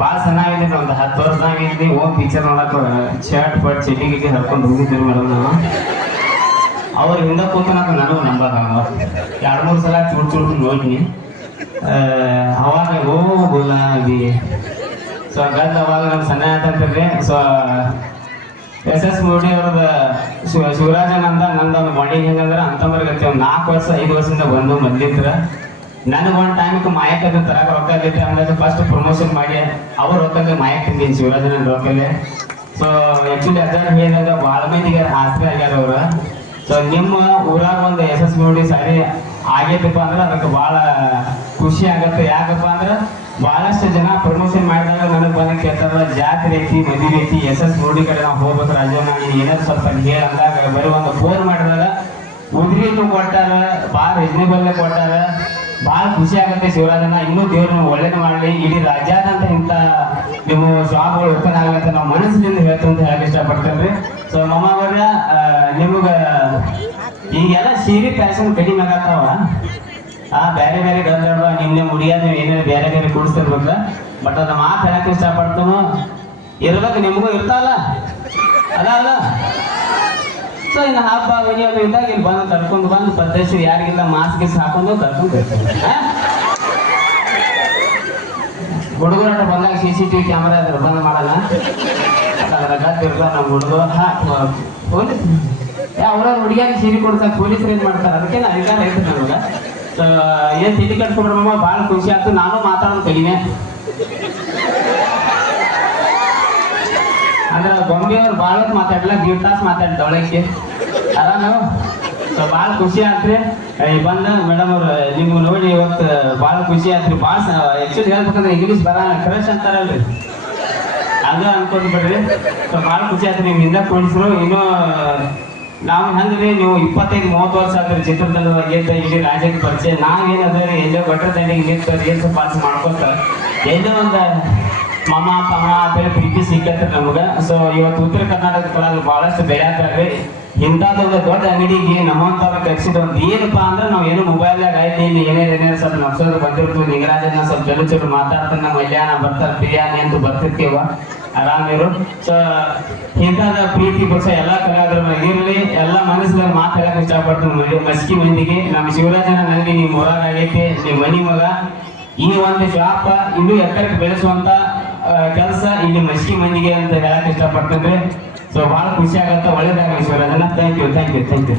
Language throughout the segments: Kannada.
ಭಾಳ ಚೆನ್ನಾಗಿದೆ. ಒಂದು 10 ವರ್ಷದಾಗಿದ್ವಿ ಹೋಗಿ ಪಿಕ್ಚರ್ ನೋಡಕ್ಕೆ ಶರ್ಟ್ ಪಟ್ ಚಟಿ ಗಿಟಿ ಹರ್ಕೊಂಡು ಹೋಗಿದ್ವಿ ಮೇಡಮ್. ನಾವು ಅವ್ರ ಹಿಂದೆ ಕೂತು ನನಗೂ ನಂಬರ್ 2-3 ಸಲ ಚೂಡ್ ನೋಡಿನಿ. ಅವಾಗ ಗುಲಾಬಿ ಸೊ ಗದ್ದ ಅವಾಗ ನಮ್ಮ ಸಣ್ಣ ಆತಂತ್ರಿ. ಸೊ SS ಮೂಡಿ ಅವ್ರದ ಶಿವರಾಜನಂದ ನಂದೊಂದು ಬಾಡಿ ಹೆಂಗಂದ್ರೆ ಅಂತಂಬರ್ಗತ್ತೆ ಒಂದು 4 ವರ್ಷ 5 ವರ್ಷದಿಂದ ಬಂದು ಮೊದ್ಲಿದ್ರ ನನಗೆ ಒಂದು ಟೈಮಿಗೆ ಮಾಯಕದ ತರಕ ರೊಕ್ಕ ಆಗೈತೆ ಹಂಗಾಗಿ ಫಸ್ಟ್ ಪ್ರಮೋಷನ್ ಮಾಡಿ ಅವ್ರ ರೊಕ್ಕದ ಮಾಯಕ್ ತಿಂದೀನಿ ಶಿವರಾಜನ ರೊಕ್ಕಲ್ಲೇ. ಸೊ ಆ್ಯಕ್ಚುಲಿ ಅದರ ಹೇಳಿದಾಗ ಭಾಳ ಮಂದಿಗೆ ಆಸರೆ ಆಗ್ಯಾರ ಅವ್ರು. ಸೊ ನಿಮ್ಮ ಊರಾಗ ಒಂದು SS ಮೂಡಿ ಸಾರಿ ಆಗೈತಪ್ಪ ಅಂದ್ರೆ ಅದಕ್ಕೆ ಭಾಳ ಖುಷಿ ಆಗತ್ತೆ. ಯಾಕಪ್ಪ ಅಂದ್ರೆ ಭಾಳಷ್ಟು ಜನ ಪ್ರಮೋಷನ್ ಮಾಡಿದಾಗ ನನಗೆ ಬಂದು ಕೇಳ್ತಾರ ಜಾತಿ ರೀತಿ ಮದುವೆ ರೀತಿ SS ಮೂಡಿ ಕಡೆ ನಾವು ಹೋಗ್ಬೇಕು ರಾಜಣ್ಣ ನೀನು ಏನಾದ್ರು ಸ್ವಲ್ಪ ಹೇಳಿ ಅಂದಾಗ ಬರೀ ಒಂದು ಫೋನ್ ಮಾಡಿದಾಗ ಉದ್ರಿನೂ ಕೊಟ್ಟಾರ, ಭಾಳ ರೀಸನೇಬಲ್ ಕೊಟ್ಟಾರ. ಭಾಳ ಖುಷಿ ಆಗುತ್ತೆ. ಶಿವರಾಜನ ಇನ್ನೂ ದೇವ್ರನ್ನ ಒಳ್ಳೇದು ಮಾಡಲಿ, ಇಡೀ ರಾಜ್ಯಾದ್ಯಂತ ಇಂಥ ನಿಮ್ಮ ಶಾಪ್ಗಳು ಓಪನ್ ಆಗತ್ತೆ ನಾವು ಮನಸ್ಸಿನಿಂದ ಹೇಳ್ತು ಅಂತ ಹೇಳಕ್ ಇಷ್ಟಪಡ್ತೇನೆ. ಸೊ ಮಮ್ಮ ಅವರ ನಿಮ್ಗೆ ಈಗೆಲ್ಲ ಸೀರೆ ಫ್ಯಾಷನ್ ಕಡಿಮೆ ಆಗತ್ತಾವ. ಬೇರೆ ಬೇರೆ ಗಂಧರ್ವ ನಿನ್ನೆ ಮುಡಿಯಾದ ಏನೇನು ಬೇರೆ ಬೇರೆ ಕೂಡಿಸ್ತಿರ್ಬೇಕು. ಬಟ್ ಅದು ಮಾತು ಹೇಳಕ್ಕೆ ಇಷ್ಟಪಡ್ತೇನೋ ಇರ್ಬೇಕು ನಿಮಗೂ ಇರ್ತಾವಲ್ಲ ಅಲ್ಲ ಅಲ್ಲ. ಸೊ ಇನ್ನು ಹಬ್ಬ ವಿನಿಯೋಗ ಇದ್ದಾಗ ಇಲ್ಲಿ ಬಂದು ಕರ್ಕೊಂಡು ಬಂದು ಪದ್ಧತಿ ಯಾರಿಗಿಲ್ಲ ಮಾಸ್ಕ್ ಗಿಸ್ ಹಾಕೊಂಡು ಕರ್ಕೊಂಡು ಬರ್ತೀವಿ. ಹುಡುಗರಾಟ ಬಂದಾಗ CCTV ಕ್ಯಾಮ್ರಾ ಇದ್ರೆ ಬಂದ್ ಮಾಡಲ್ಲ. ಅದ್ರ ಗದ್ದಿರ್ತಾರ ನಮ್ಮ ಹುಡುಗರು ಪೊಲೀಸ್ ಅವ್ರ ಹುಡುಗಿಯಾಗಿ ಸೀರೆ ಕೊಡ್ತಾರೆ ಪೊಲೀಸರು ಏನ್ ಮಾಡ್ತಾರೆ ಅದಕ್ಕೆ ಅಧಿಕಾರ ಐತೆ ನಮ್ಗೆ. ಸೊ ಏನ್ ತಿಂಡಿ ಕಟ್ಕೊಡ್ರಮ್ಮ ಭಾಳ ಖುಷಿ ಆಗ್ತದೆ. ನಾನು ಮಾತಾಡೋದು ಕಡಿಮೆ ಅಂದ್ರೆ ಗೊಂಬೆ ಅವ್ರು ಭಾಳ ಮಾತಾಡಲ್ಲ 1.5 ತಾಸು ಮಾತಾಡಿದ ಒಳಗೆ ಆರಾಮ. ಸೊ ಭಾಳ ಖುಷಿ ಆತ್ರಿ ಬಂದ ಮೇಡಮ್ ಅವ್ರು ನಿಮ್ಗೆ ನೋಡಿ ಇವತ್ತು ಭಾಳ ಖುಷಿ ಆತ್ರಿ. ಭಾಳ ಆ್ಯಕ್ಚುಲಿ ಹೇಳ್ಬೇಕಂದ್ರೆ ಇಂಗ್ಲೀಷ್ ಬರೋಣ ಕ್ರಶ್ ಅಂತಾರಲ್ರಿ ಹಂಗ ಅನ್ಕೊಂಡ್ ಬಿಡ್ರಿ. ಸೊ ಭಾಳ ಖುಷಿ ಆತ್ರಿ. ನಿಮ್ ಹಿಂದೆ ಪೊಲೀಸರು ಇನ್ನೂ ನಾವು ಹೆಂಗ್ರಿ ನೀವು 25-30 ವರ್ಷ ಆದ್ರೆ ಚಿತ್ರದುರ್ಗದಾಗ ಇಡೀ ರಾಜ್ಯಕ್ಕೆ ಪರಿಚಯ. ನಾವೇನದ ಎಲ್ಲೋ ಗಟ್ರ ದಂಡಿಗೆ ನಿಂತು ರೀಲ್ಸ್ ಪಾಸ್ ಮಾಡ್ಕೊತ ಎಲ್ಲೋ ಒಂದು ಮಮ್ಮ ತಮ್ಮ ಅಂತೇಳಿ ಪ್ರೀತಿ ಸಿಕ್ಕತ್ತೆ ನಮ್ಗೆ. ಸೊ ಇವತ್ತು ಉತ್ತರ ಕರ್ನಾಟಕದೊಳಗೆ ಭಾಳಷ್ಟು ಬೆಳೆಯಾಗ್ತಾರ್ರಿ. ಇಂಥದ್ದೊಂದು ದೊಡ್ಡ ಅಂಗಡಿಗೆ ನಮ್ಮಂತವ್ರ ಕರ್ಸಿದ ಒಂದು ಏನಪ್ಪಾ ಅಂದ್ರೆ ನಾವು ಏನು ಮೊಬೈಲ್ದಾಗ ಆಯ್ತು ಏನೇನು ಸ್ವಲ್ಪ ನಡ್ಸೋದು ಬಂದಿರ್ತೀವಿ. ನಿಂಗರಾಜನ ಸ್ವಲ್ಪ ಚಲು ಮಾತಾಡ್ತಾನೆ ನಮ್ಮ ಮಲ್ಯಾಣ ಬರ್ತಾರೆ ಬಿರಿಯಾನಿ ಅಂತ ಬರ್ತಿರ್ತೀವ ಆರಾಮಿರು. ಸೊ ಇಂಥದ ಪ್ರೀತಿ ಪಕ್ಷ ಎಲ್ಲ ಕಲಾವಿದ್ರ ಇರಲಿ ಎಲ್ಲ ಮನಸ್ಸಿನಾಗ ಮಾತು ಹೇಳಕ್ ಇಷ್ಟಪಡ್ತೀನಿ. ಮಸ್ಕಿ ಮಂದಿಗೆ ನಮ್ಮ ಶಿವರಾಜನ ನಂದಿ ನಿಮ್ಮ ಊರಾಗ ಆಗೈತಿ ನಿಮ್ಮ ಮನಿ ಮಗ ಈ ಒಂದು ಶಾಪ ಇನ್ನೂ ಎತ್ತರಕ್ಕೆ ಬೆಳೆಸುವಂತ ಕೆಲಸ ಇಲ್ಲಿ ಮಸ್ಕಿ ಮಂದಿಗೆ ಅಂತ ಹೇಳಕ್ ಇಷ್ಟಪಡ್ತೀನಿ. ಸೊ ಭಾಳ ಖುಷಿ ಆಗತ್ತ. ಒಳ್ಳೇದಾಗಲಿ ಶಿವರಾಜನ. Thank you.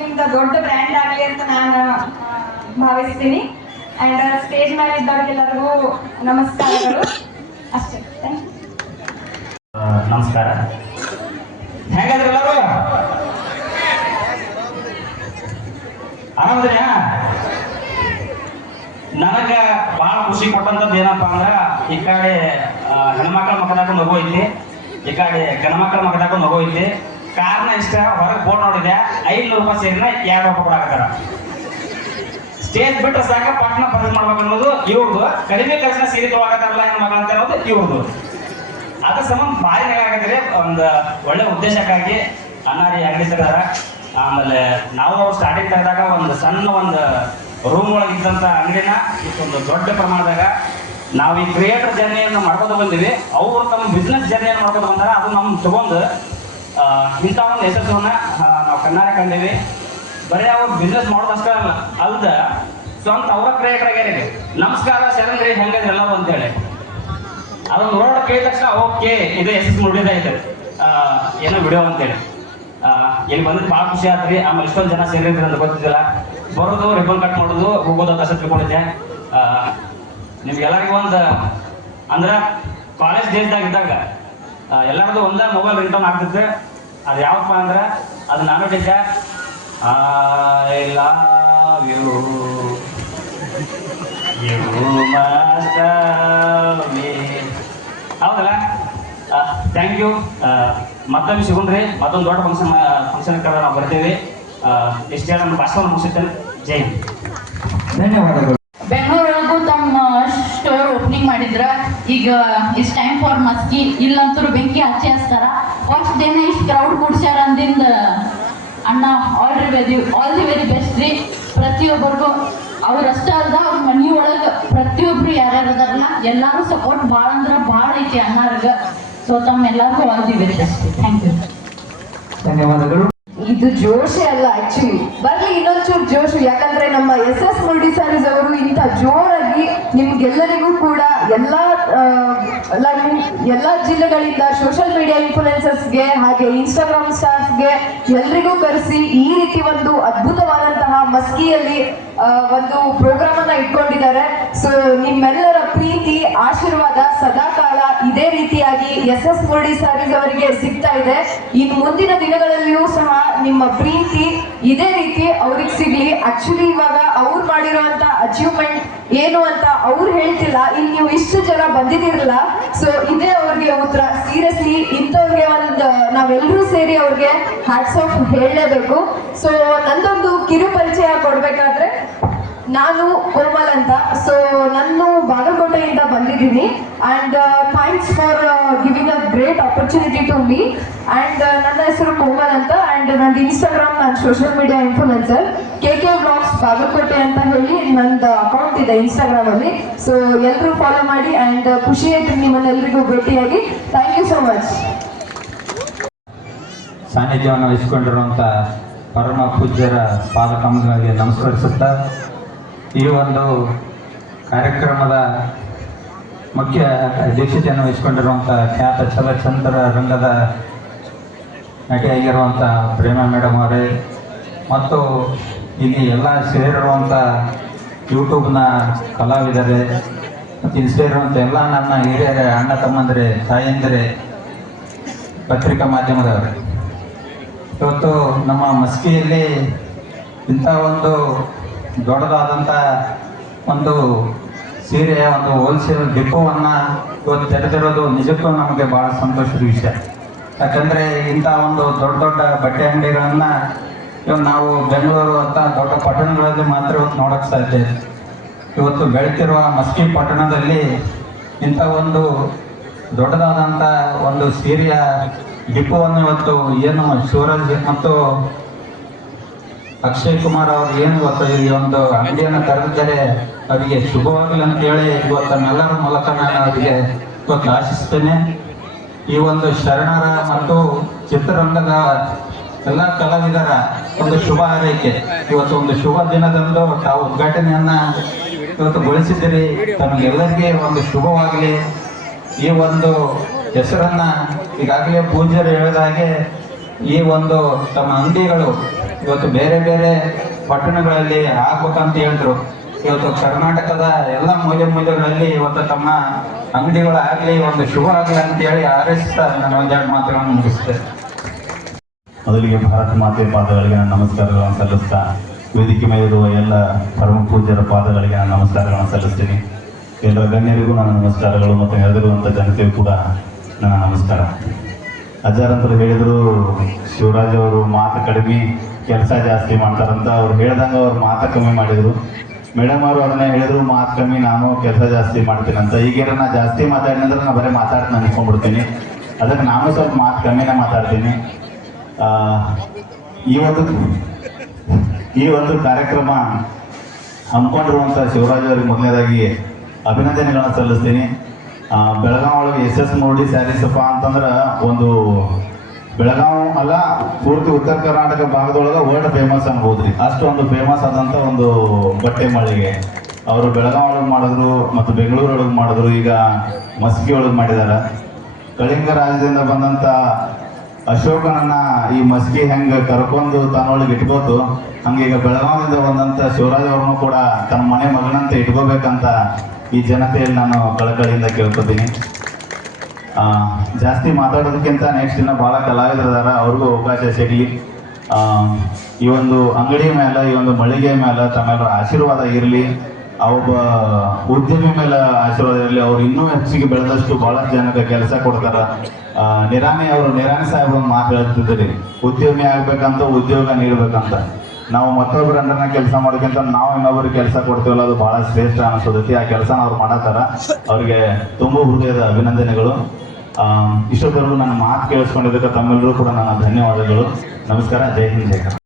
ನಿಮ್ದು ದೊಡ್ಡ ಬ್ರ್ಯಾಂಡ್ ಆಗಲಿ ಅಂತ ನಾನು ಭಾವಿಸ್ತೀನಿ. ಅಂಡ್ ಸ್ಟೇಜ್ ಮೇಲೆ ಇದ್ದವ್ರಿಗೆಲ್ಲರಿಗೂ ನಮಸ್ಕಾರಗಳು ಅಷ್ಟೇ. ನಮಸ್ಕಾರ. ಹೇಗಾದ್ರಿ ಎಲ್ಲರೂ ಆರಾಮದ್ರಿ? ನನಗ ಭಾಳ ಖುಷಿ ಕೊಟ್ಟಂತದ್ದು ಏನಪ್ಪಾ ಅಂದ್ರ ಈ ಕಡೆ ಹೆಣ್ಮಕ್ಳ ಮಕ್ಕಳಾಗ ಮಗು ಐತಿ, ಈ ಕಡೆ ಗಣಮಕ್ಳ ಮಕ್ಕಳಾಗ ಮಗು ಐತಿ. ಕಾರಣ ಇಷ್ಟ ಹೊರಗೆ ಬೋರ್ಡ್ ನೋಡಿದೆ 500 ರೂಪಾಯಿ ಸೇರಿನ 2 ರೂಪಾಯಿ ಕೊಡಾಕತ್ತಾರ. ಸ್ಟೇಜ್ ಬಿಟ್ಟು ಸಾಕ ಪಟ್ನ ಪರ್ಚೇಸ್ ಮಾಡ್ಬೇಕು ಅನ್ನೋದು ಇವ್ರದು. ಕಡಿಮೆ ಖರ್ಚಿನ ಸೀರೆ ತಗೋಕತ್ತಾರಲ್ಲ ಹೆಣ್ಮಕ್ಳು ಅಂತ ಅನ್ನೋದು ಇವ್ರದು. ಅದ್ರ ಸಂಬಂಧ ಭಾರಿ ನೆಗಾಗತ್ರಿ. ಒಂದು ಒಳ್ಳೆ ಉದ್ದೇಶಕ್ಕಾಗಿ ಅನ್ನಾರಿ ಅಂಗಡಿ ತೆಗ್ದಾರ. ಆಮೇಲೆ ನಾವು ಸ್ಟಾರ್ಟಿಂಗ್ ತೆಗೆದಾಗ ಒಂದು ಸಣ್ಣ ಒಂದು ರೂಮ್ ಒಳಗೆ ಇದ್ದಂಥ ಅಂಗಡಿನ ಇಷ್ಟೊಂದು ದೊಡ್ಡ ಪ್ರಮಾಣದಾಗ ನಾವು ಈ ಕ್ರಿಯೇಟರ್ ಜರ್ನಿಯನ್ನು ಮಾಡ್ಕೊಂಡು ಬಂದಿವಿ. ಅವರು ತಮ್ಮ ಬಿಸ್ನೆಸ್ ಜರ್ನಿಯನ್ನು ಮಾಡ್ಕೊಂಡು ಬಂದಾರ. ಅದು ನಮ್ಮ ತಗೊಂಡು ಇಂಥ ಒಂದು ಯಶಸ್ಸನ್ನ ನಾವು ಕಣ್ಣಾರೆ ಕಂಡೀವಿ. ಬರೀ ಅವ್ರು ಬಿಸ್ನೆಸ್ ಮಾಡೋದಷ್ಟೇ ಅಲ್ದ ಸ್ವಂತ ಅವರ ಕ್ರಿಯೇಟರ್ ಆಗ್ಯಾರ. ನಮಸ್ಕಾರ ಶರಣ್ರಿ ಹೆಂಗದ್ರಿ ಎಲ್ಲರೂ ಅಂತೇಳಿ ಅದೊಂದು ನೋಡೋ ಕೇಳಿದ ತಕ್ಷಣ ಓಕೆ ಇದು SS ಮೂಡಿದ ಐತೆ ಏನೋ ವಿಡಿಯೋ ಅಂತೇಳಿ ಇಲ್ಲಿ ಬಂದ್ರೆ ಭಾಳ ಖುಷಿ ಆತ್ರಿ. ಆಮೇಲೆ ಇಷ್ಟೊಂದು ಜನ ಸೇರಿದ್ರಿ ಅಂತ ಗೊತ್ತಿದ್ದಿಲ್ಲ. ಬರೋದು ರಿಬನ್ ಕಟ್ ಮಾಡೋದು ಹೋಗೋದು ಅಂತ ತಿಳ್ಕೊಂಡಿದ್ದೆ. ನಿಮ್ಗೆಲ್ಲರಿಗೂ ಒಂದು ಅಂದ್ರೆ ಕಾಲೇಜ್ ಡೇಸ್ದಾಗ ಇದ್ದಾಗ ಎಲ್ಲರದು ಒಂದೇ ಮೊಬೈಲ್ ರಿಂಗ್ಟೋನ್ ಆಗ್ತಿತ್ತು. ಅದು ಯಾವಪ್ಪ ಅಂದ್ರೆ ಅದು ನಾನು ಡಿದ್ದೆ I love you you must love me. ಹೌದಲ್ಲ? Thank you. ಮತ್ತೊಮ್ಮೆ ಸಿಗುಣ್ರಿ. ಮತ್ತೊಂದು ದೊಡ್ಡ ಫಂಕ್ಷನ್ ಕಡೆ ನಾವು ಬರ್ತೀವಿ. ಇಷ್ಟೇ ನಮ್ಮ ಭಾಷಣ ಮುಗಿಸುತ್ತೇನೆ. ಜೈ ಹಿಂದ್. ಧನ್ಯವಾದಗಳು. ಬೆಂಗಳೂರೊಳಗೂ ತಮ್ಮ ಸ್ಟೋರ್ ಓಪನಿಂಗ್ ಮಾಡಿದ್ರ. ಈಗ ಇಟ್ಸ್ ಟೈಮ್ ಫಾರ್ ಮಸ್ಕಿ. ಇಲ್ಲಂತೂ ಬೆಂಕಿ ಹಚ್ಚಿ ಹಚ್ತಾರ. ಫಸ್ಟ್ ಡೇನ ಇಷ್ಟು ಕ್ರೌಡ್ ಕೂಡ್ಸ್ಯಾರ ಅಂದಿಂದ ಆಲ್ ದಿ ವೆರಿ ಬೆಸ್ಟ್ ರೀ. ಪ್ರತಿಯೊಬ್ಬರಿಗೂ ಅವ್ರಷ್ಟೇ ಅಲ್ದ ಅವ್ರ ಮನೆಯೊಳಗೆ ಪ್ರತಿಯೊಬ್ರು ಯಾರ್ಯಾರು ಅದಾರಲ್ಲ ಎಲ್ಲರೂ ಸಪೋರ್ಟ್ ಭಾಳ ಅಂದ್ರೆ ಭಾಳ ಐತಿ ಅಣ್ಣಾರ್ಗ. ಸೊ ತಮ್ಮೆಲ್ಲರಿಗೂ ಆಲ್ ದಿ ವೆರಿ ಬೆಸ್ಟ್ ರೀ. Thank you. ಧನ್ಯವಾದಗಳು. ಇದು ಜೋಶೇ ಅಲ್ಲ ಆಕ್ಚುಲಿ, ಬರ್ಲಿ ಇನ್ನೊಂಚೂರು ಜೋಶು. ಯಾಕಂದ್ರೆ ನಮ್ಮ SS ಮುರುಡಿ ಸಾರೀಸ್ ಅವರು ಇಂಥ ಜೋರಾಗಿ ನಿಮ್ಗೆಲ್ಲರಿಗೂ ಕೂಡ ಎಲ್ಲ ಜಿಲ್ಲೆಗಳಿಂದ ಸೋಷಿಯಲ್ ಮೀಡಿಯಾ ಇನ್ಫ್ಲುಯೆನ್ಸರ್ಸ್ಗೆ ಹಾಗೆ ಇನ್ಸ್ಟಾಗ್ರಾಮ್ ಸ್ಟಾರ್ಸ್ಗೆ ಎಲ್ರಿಗೂ ಕರೆಸಿ ಈ ರೀತಿ ಒಂದು ಅದ್ಭುತವಾದಂತಹ ಮಸ್ಕಿಯಲ್ಲಿ ಒಂದು ಪ್ರೋಗ್ರಾಮ್ ಅನ್ನ ಇಟ್ಕೊಂಡಿದ್ದಾರೆ. ಸೊ ನಿಮ್ಮೆಲ್ಲರ ಪ್ರೀತಿ ಆಶೀರ್ವಾದ ಸದಾಕಾಲ ಇದೇ ರೀತಿಯಾಗಿ SS ಮುರುಡಿ ಸಾರೀಸ್ ಅವರಿಗೆ ಸಿಗ್ತಾ ಇದೆ. ಇನ್ನು ಮುಂದಿನ ದಿನಗಳಲ್ಲಿಯೂ ಸಹ ನಿಮ್ಮ ಪ್ರೀತಿ ಇದೇ ರೀತಿ ಅವ್ರಿಗೆ ಸಿಗ್ಲಿ. ಆಕ್ಚುಲಿ ಇವಾಗ ಅವ್ರು ಮಾಡಿರುವಂತ ಅಚೀವ್ಮೆಂಟ್ ಏನು ಅಂತ ಅವ್ರು ಹೇಳ್ತಿಲ್ಲ, ಇಲ್ಲಿ ನೀವು ಇಷ್ಟು ಜನ ಬಂದಿದ್ದೀರಲ್ಲ, ಸೊ ಇದೇ ಅವ್ರಿಗೆ ಉತ್ತರ. ಸೀರಿಯಸ್ಲಿ ಇಂಥವ್ರಿಗೆ ನಾವೆಲ್ಲರೂ ಸೇರಿ ಅವ್ರಿಗೆ ಹ್ಯಾಟ್ಸ್ ಆಫ್ ಹೇಳಲೇಬೇಕು. ಸೊ ನಂದೊಂದು ಕಿರು ಪರಿಚಯ ಕೊಡ್ಬೇಕಾದ್ರೆ, ನಾನು ಕೋಮಲ್ ಅಂತ. ಸೊ ನಾನು ಬಾಗಲಕೋಟೆಯಿಂದ ಬಂದಿದ್ದೀನಿ and thanks for giving a great opportunity to me. And ನನ್ನ ಹೆಸರು ಕೋಮಲ್ ಅಂತ ಆ್ಯಂಡ್ ನಂದು ಇನ್ಸ್ಟಾಗ್ರಾಮ್, ನಾನು social media influencer KK vlogs Bagalkot ಅಂತ ಹೇಳಿ ನಂದು ಅಕೌಂಟ್ ಇದೆ ಇನ್ಸ್ಟಾಗ್ರಾಮಲ್ಲಿ. ಸೊ ಎಲ್ಲರೂ ಫಾಲೋ ಮಾಡಿ ಆ್ಯಂಡ್ ಖುಷಿ ಆಯ್ತು ನಿಮ್ಮನ್ನೆಲ್ಲರಿಗೂ ಭೇಟಿಯಾಗಿ. Thank you so much. ಸಾನ್ನಿಧ್ಯವನ್ನು ವಹಿಸಿಕೊಂಡಿರುವಂಥ ಪರಮ ಪೂಜ್ಯರ ಪಾದಕಮಲಗಳಿಗೆ ನಮಸ್ಕರಿಸುತ್ತಾ, ಈ ಒಂದು ಕಾರ್ಯಕ್ರಮದ ಮುಖ್ಯ ಅಧ್ಯಕ್ಷತೆಯನ್ನು ವಹಿಸಿಕೊಂಡಿರುವಂಥ ಖ್ಯಾತ ಚಲನಚಿತ್ರ ರಂಗದ ನಟಿಯಾಗಿರುವಂಥ ಪ್ರೇಮ ಮೇಡಮ್ ಅವರೇ, ಮತ್ತು ಇಲ್ಲಿ ಎಲ್ಲ ಸೇರಿರುವಂಥ ಯೂಟ್ಯೂಬ್ನ ಕಲಾವಿದರೆ ಮತ್ತು ಇಲ್ಲಿ ಸೇರಿರುವಂಥ ಎಲ್ಲ ನನ್ನ ಹಿರಿಯರೇ, ಅಣ್ಣ ತಮ್ಮಂದರೆ, ತಾಯಂದಿರೇ, ಪತ್ರಿಕಾ ಮಾಧ್ಯಮದವರೇ, ಇವತ್ತು ನಮ್ಮ ಮಸ್ಕಿಯಲ್ಲಿ ಇಂಥ ಒಂದು ದೊಡ್ಡದಾದಂಥ ಒಂದು ಸೀರೆಯ ಒಂದು ಹೋಲ್ಸೇಲ್ ಡಿಪೋವನ್ನು ಇವತ್ತು ತೆರೆದಿರೋದು ನಿಜಕ್ಕೂ ನಮಗೆ ಭಾಳ ಸಂತೋಷದ ವಿಷಯ. ಯಾಕಂದರೆ ಇಂಥ ಒಂದು ದೊಡ್ಡ ದೊಡ್ಡ ಬಟ್ಟೆ ಅಂಗಡಿಗಳನ್ನು ಇವತ್ತು ನಾವು ಬೆಂಗಳೂರು ಅಂತ ದೊಡ್ಡ ಪಟ್ಟಣಗಳಲ್ಲಿ ಮಾತ್ರ ಇವತ್ತು ನೋಡೋಕ್ಕೆ ಸಾಧ್ಯ ಇದೆ. ಇವತ್ತು ಬೆಳೀತಿರುವ ಮಸ್ಕಿ ಪಟ್ಟಣದಲ್ಲಿ ಇಂಥ ಒಂದು ದೊಡ್ಡದಾದಂಥ ಒಂದು ಸೀರೆಯ ಡಿಪೋವನ್ನು ಇವತ್ತು ಏನು ಶಿವರಾಜ್ ಮತ್ತು ಅಕ್ಷಯ್ ಕುಮಾರ್ ಅವರು ಏನು ಇವತ್ತು ಈ ಒಂದು ಅಂಗಡಿಯನ್ನು ತೆರೆದಿದ್ದಾರೆ, ಅವರಿಗೆ ಶುಭವಾಗಲಿ ಅಂತೇಳಿ ಇವತ್ತು ನಮ್ಮೆಲ್ಲರ ಮೂಲಕ ನಾನು ಅವರಿಗೆ ಇವತ್ತು ಆಶಿಸ್ತೇನೆ. ಈ ಒಂದು ಶರಣರ ಮತ್ತು ಚಿತ್ರರಂಗದ ಎಲ್ಲ ಕಲಾವಿದರ ಒಂದು ಶುಭ ಹಾರೈಕೆ, ಇವತ್ತು ಒಂದು ಶುಭ ದಿನದಂದು ತಾವು ಉದ್ಘಾಟನೆಯನ್ನು ಇವತ್ತು ಗೊಳಿಸಿದ್ದೀರಿ. ತಮಗೆಲ್ಲರಿಗೆ ಒಂದು ಶುಭವಾಗಲಿ. ಈ ಒಂದು ಹೆಸರನ್ನು ಈಗಾಗಲೇ ಪೂಜ್ಯರು ಹೇಳಿದ ಹಾಗೆ ಈ ಒಂದು ತಮ್ಮ ಅಂಗಡಿಗಳು ಇವತ್ತು ಬೇರೆ ಬೇರೆ ಪಟ್ಟಣಗಳಲ್ಲಿ ಆಗ್ಬೇಕಂತ ಹೇಳಿದ್ರು. ಇವತ್ತು ಕರ್ನಾಟಕದ ಎಲ್ಲ ಮೂಲೆಗಳಲ್ಲಿ ಇವತ್ತು ತಮ್ಮ ಅಂಗಡಿಗಳು ಆಗಲಿ, ಒಂದು ಶುಭ ಆಗಲಿ ಅಂತೇಳಿ ಹಾರೈಸ್ತಾ ನಾನು ಒಂದೆರಡು ಮಾತುಗಳನ್ನು ಮುಗಿಸ್ತೇನೆ. ಮೊದಲಿಗೆ ಭಾರತ ಮಾತೆ ಪಾದಗಳಿಗೆ ನಾನು ನಮಸ್ಕಾರಗಳನ್ನು ಸಲ್ಲಿಸ್ತಾ, ವೇದಿಕೆ ಮೇಲಿರುವ ಎಲ್ಲ ಪರಮ ಪೂಜ್ಯರ ಪಾದಗಳಿಗೆ ನಾನು ನಮಸ್ಕಾರಗಳನ್ನು ಸಲ್ಲಿಸ್ತೀನಿ. ಎಲ್ಲ ಗಣ್ಯರಿಗೂ ನನ್ನ ನಮಸ್ಕಾರಗಳು ಮತ್ತು ನೆರೆದಿರುವಂಥ ಜನತೆಗೂ ಕೂಡ ನನ್ನ ನಮಸ್ಕಾರ. ಅಜ್ಜಾರಂತರು ಹೇಳಿದರು, ಶಿವರಾಜ್ ಅವರು ಮಾತು ಕಡಿಮೆ ಕೆಲಸ ಜಾಸ್ತಿ ಮಾಡ್ತಾರಂತ. ಅವ್ರು ಹೇಳ್ದಂಗೆ ಅವ್ರು ಮಾತು ಕಮ್ಮಿ ಮಾಡಿದರು. ಮೇಡಮ್ ಅವರು ಅದನ್ನೇ ಹೇಳಿದ್ರು, ಮಾತು ಕಮ್ಮಿ, ನಾನು ಕೆಲಸ ಜಾಸ್ತಿ ಮಾಡ್ತೀನಿ ಅಂತ. ಈಗೇನ ನಾ ಜಾಸ್ತಿ ಮಾತಾಡಿನಂದ್ರೆ ನಾನು ಬರೀ ಮಾತಾಡ್ತೀನಿ ಅನ್ಕೊಂಡ್ಬಿಡ್ತೀನಿ. ಅದಕ್ಕೆ ನಾನು ಸ್ವಲ್ಪ ಮಾತು ಕಮ್ಮಿನೇ ಮಾತಾಡ್ತೀನಿ. ಈ ಒಂದು ಕಾರ್ಯಕ್ರಮ ಹಮ್ಮಿಕೊಂಡಿರುವಂಥ ಶಿವರಾಜ್ ಅವರಿಗೆ ಮೊದಲನೇದಾಗಿ ಅಭಿನಂದನೆಗಳನ್ನು ಸಲ್ಲಿಸ್ತೀನಿ. ಬೆಳಗಾವಿ ಒಳಗೆ SS ಮುರುಡಿ ಸ್ಯಾರೀಸಪ್ಪ ಅಂತಂದ್ರೆ ಒಂದು ಬೆಳಗಾವಿ ಅಲ್ಲ, ಪೂರ್ತಿ ಉತ್ತರ ಕರ್ನಾಟಕ ಭಾಗದೊಳಗೆ ವರ್ಲ್ಡ್ ಫೇಮಸ್ ಅನ್ಬೋದ್ರಿ. ಅಷ್ಟು ಒಂದು ಫೇಮಸ್ ಆದಂಥ ಒಂದು ಬಟ್ಟೆ ಮಳಿಗೆ ಅವರು ಬೆಳಗಾವಿ ಒಳಗೆ ಮಾಡಿದ್ರು ಮತ್ತು ಬೆಂಗಳೂರೊಳಗೆ ಮಾಡಿದ್ರು, ಈಗ ಮಸ್ಕಿ ಒಳಗೆ ಮಾಡಿದ್ದಾರೆ. ಕಳಿಂಗ ರಾಜ್ಯದಿಂದ ಬಂದಂಥ ಅಶೋಕನನ್ನ ಈ ಮಸ್ಕಿ ಹೆಂಗೆ ಕರ್ಕೊಂಡು ತನ್ನೊಳಗೆ ಇಟ್ಕೋತು, ಹಂಗೆ ಈಗ ಬೆಳಗಾವಿಯಿಂದ ಬಂದಂಥ ಶಿವರಾಜ್ ಅವ್ರನ್ನೂ ಕೂಡ ತನ್ನ ಮನೆ ಮಗನಂತೆ ಇಟ್ಕೋಬೇಕಂತ ಈ ಜನತೆಯಲ್ಲಿ ನಾನು ಕಳಕಳಿಯಿಂದ ಕೇಳ್ಕೊತೀನಿ. ಜಾಸ್ತಿ ಮಾತಾಡೋದಕ್ಕಿಂತ ನೆಕ್ಸ್ಟ್ ದಿನ ಭಾಳ ಕಲಾವಿದರಿದ್ದಾರೆ, ಅವ್ರಿಗೂ ಅವಕಾಶ ಸಿಗಲಿ. ಈ ಒಂದು ಅಂಗಡಿ ಮೇಲೆ, ಈ ಒಂದು ಮಳಿಗೆ ಮೇಲೆ ತಮ್ಮೆಲ್ಲರ ಆಶೀರ್ವಾದ ಇರಲಿ. ಒಬ್ಬ ಉದ್ಯಮಿ ಮೇಲೆ ಆಶೀರ್ವಾದ ಇರಲಿ. ಅವ್ರು ಇನ್ನೂ ಹೆಚ್ಚಿಗೆ ಬೆಳೆದಷ್ಟು ಭಾಳಷ್ಟು ಜನಕ್ಕೆ ಕೆಲಸ ಕೊಡ್ತಾರೆ. ನಿರಾಣಿ ಸಾಹೇಬ್ ಒಂದು ಮಾತು ಹೇಳ್ತಿದ್ರಿ, ಉದ್ಯಮಿ ಆಗ್ಬೇಕಂತ ಉದ್ಯೋಗ ನೀಡಬೇಕಂತ. ನಾವು ಮತ್ತೊಬ್ಬರ ಅಂಡರ್ನ ಕೆಲಸ ಮಾಡೋಕ್ಕಿಂತ ನಾವು ಇನ್ನೊಬ್ಬರಿಗೆ ಕೆಲಸ ಕೊಡ್ತೀವಲ್ಲ, ಅದು ಭಾಳ ಶ್ರೇಷ್ಠ ಅನಿಸೋದೈತಿ. ಆ ಕೆಲಸನ ಅವ್ರು ಮಾಡತ್ತಾರ. ಅವ್ರಿಗೆ ತುಂಬ ಹೃದಯದ ಅಭಿನಂದನೆಗಳು. ಇಷ್ಟೊತ್ತವರೆಗೂ ನನ್ನ ಮಾತು ಕೇಳಿಸ್ಕೊಂಡಿದ್ದಕ್ಕೆ ತಮ್ಮೆಲ್ಲರೂ ಕೂಡ ನನ್ನ ಧನ್ಯವಾದಗಳು. ನಮಸ್ಕಾರ. ಜೈ ಹಿಂದ್, ಜೈ ಕರ್ನಾಟಕ.